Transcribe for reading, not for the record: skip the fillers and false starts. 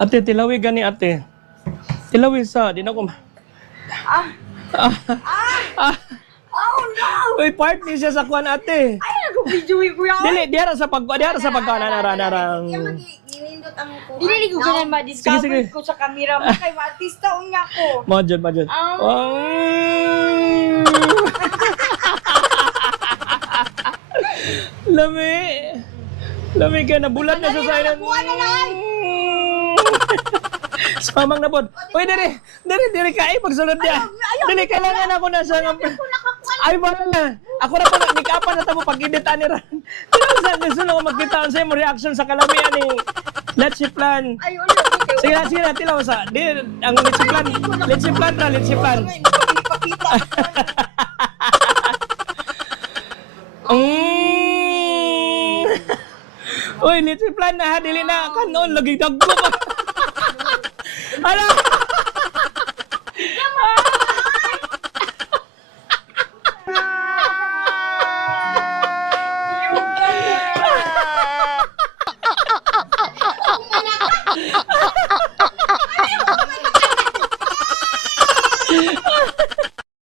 Ate, tilawi gani ate. Tilawi sa, di na ko Oh no! Uy, partner siya sa kuan ate. Ay, nag-videoin ko yan. Dili, diara sa pagkuan narang. Ginindot ang ko. Dili ko ganyan ma-discover Sige. ko sa camera mo kay artista unya ko. Majud. Lami. Lami ka na bulat na sa sayan. Samang na pod. Uy, diri ka ay pagsulod niya. Dili kailangan ako na sa ay wala na. Ako na po nikapan na tamo pag-editan ni Ran. Pero sa gusto na ko magkita ang sa mo reaction sa kalamian ni Let's Plan. Ay, ulo. Sige na, tilaw sa. Di, ang Let's Plan. Ipakita. Uy, Let's Plan na ha, dili na. Kanon, lagi dagko ka. Ala!